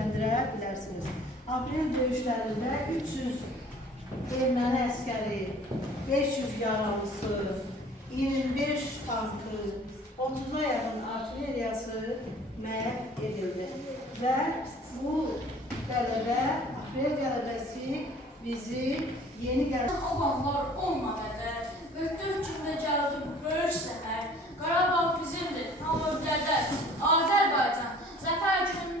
qiymətləndirə bilərsiniz. Aprel döyüşlərində 300 erməni əskəri, 500 yaralısı, 25 tankı, 30'a yaxın artilleriyası məhv edildi. Və bu qələbə, Aprel qələbəsi bizi yeni qələbə... Olanlar olmadıdır. Ötür kimdə gəldi bu böyük səfər. Qarabağ bizimdir, tam övlədə. Azərbaycan, zəfər günün